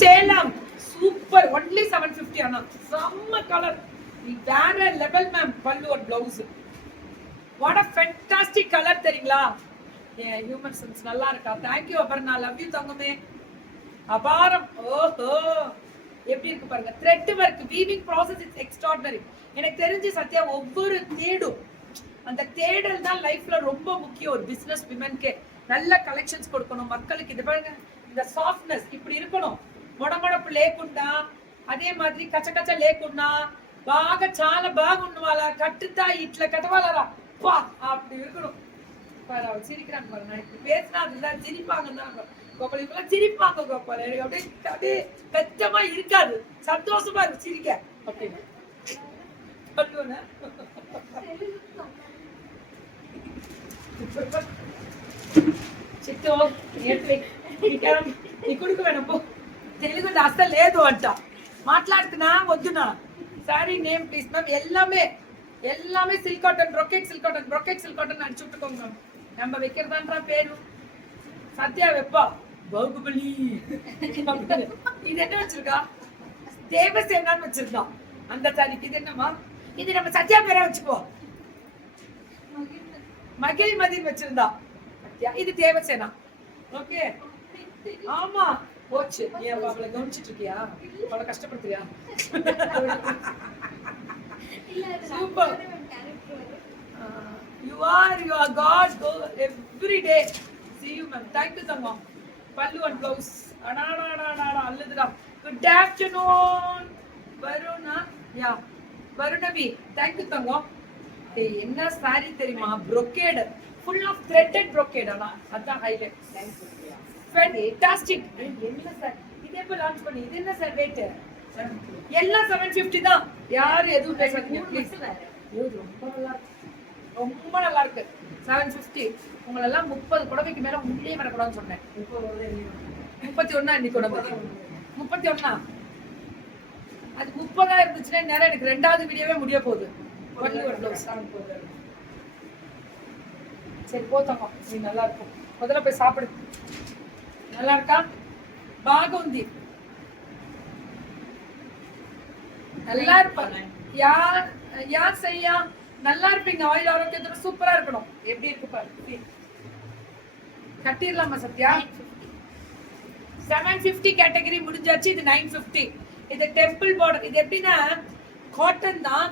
Salem super only 750 ஆனா செம்ம colour வேற லெவல் மேம். பல்லு ஒரு blouse what a fantastic colour தெரியுங்களா? ஹியூமன் சென்ஸ் நல்லா இருக்கா? Thank you Aparna, love you தங்கமே. அபாரம். ஓஹோ எப்படி இருக்கு பாருங்க. Thread work weaving process is extraordinary. எனக்கு தெரிஞ்சு சத்யா ஒவ்வொரு தேடும் அந்த தேடல் தான் லைஃப்ல ரொம்ப முக்கியம். ஒரு பிசினஸ் விமன்க்கு நல்ல கலெக்ஷன்ஸ் கொடுக்கணும் மக்களுக்கு. இது பாருங்க இந்த சாஃப்ட்னஸ் இப்படி இருக்கணும். మొడమొడపు లేకుండా అదే మాదిరి కచకచ లేకుండా బాగా చాలా బాగున్నవాళ్ళ కట్టుతా ఇట్లా కట్టవాలరా பா அப்படி இருக்கணும். பாரு அவள் சிரிக்கிறாங்க பாரு. நான் இப்படி பேசினா அதுதான் சிரிப்பாங்கன்னு தான் கோபால் இப்பெல்லாம் சிரிப்பாங்க கோபால். எனக்கு அப்படியே அப்படியே கச்சமா இருக்காது, சந்தோஷமா இருக்கு சிரிக்க. அப்படின்னு சொல்லுவேன் చిట్టో నీ కొడుకు వేణపో తెలుగు అస్త లేదు అంట మాట్లాడుతున్నా వద్దునా. Sorry name please ma'am. எல்லாமே எல்லாமே silk cotton brocade silk cotton brocade silk cotton அடிச்சு விட்டுக்கோங்க மேம். நம்ம வைக்கிறதான்ற பேரு சத்யா வெப்பா பாகுபலி. இது என்ன வச்சிருக்கா? தேவசேனான்னு வச்சிருக்கா அந்த சாரிக்கு. இது என்னமா? இது நம்ம சத்யா பேரை வச்சுக்கோ. மகிழ்மதின்னு வச்சிருந்தா. இது தேவசேனா. ஓகே ஆமா போச்சு. ஏன் அவளை கவனிச்சிட்டு இருக்கியா? அவளை கஷ்டப்படுத்துறியா? Super. You are God every day. See you ma'am. Thank you so much. Pallu and blouse. Adada alludra. Good afternoon. Varuna. Yeah. Varunavi. Thank you Tango. Hey, enna saree theriyuma? Brocade. Full of threaded brocade ana. Adha highlight. Thank you. Fantastic. என்ன sir இதே போய் launch பண்ணி இது என்ன sir rate? எல்லாம் 750 தான். யார் எதுவும் பேசாதீங்க ப்ளீஸ். ரொம்ப நல்லா இருக்கு, ரொம்ப நல்லா இருக்கு. 750. உங்களை எல்லாம் 30 புடவைக்கு மேல உள்ளே வரக்கூடாதுன்னு சொன்னேன். 31 இன்னைக்கு உடம்பு 31. அது 30 இருந்துச்சுன்னா நேரம் எனக்கு 2வது வீடியோவே முடிய போகுது. சரி போத்தமா நீ நல்லா இருக்கும். முதல்ல போய் சாப்பிடு. நல்லா இருக்கா? பாகுந்தி நல்லா இருப்பாங்க. யார் செய்யா நல்லா இருப்பீங்க. ஆயில் ஆரோக்கியத்தோட சூப்பரா இருக்கணும். எப்படி இருக்கு பாரு. கட்டிடலாமா சத்யா? 750 கேட்டகரி முடிஞ்சாச்சு. இது 950. இது டெம்பிள் பார்டர். இது எப்படின்னா காட்டன் தான்,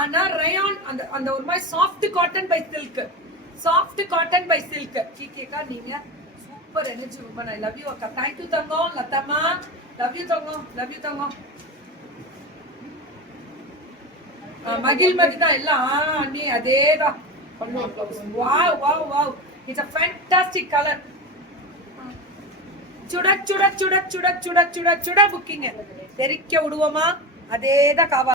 ஆனா ரயான் அந்த அந்த ஒரு மாதிரி soft cotton by silk. Soft cotton by silk. கேக்கா நீங்க super energy woman. I love you அக்கா. தேங்க் யூ தங்கம். லதம்மா லவ் யூ தங்கம். லவ் யூ தங்கம். மகிழ்மதி தான் எல்லாம் அண்ணி அதேதான். Wow wow wow. It's a fantastic color. சுட சுட சுட சுட சுட சுட சுட புக்கிங் தெரிக்க விடுவோமா? அதேதான் காவா.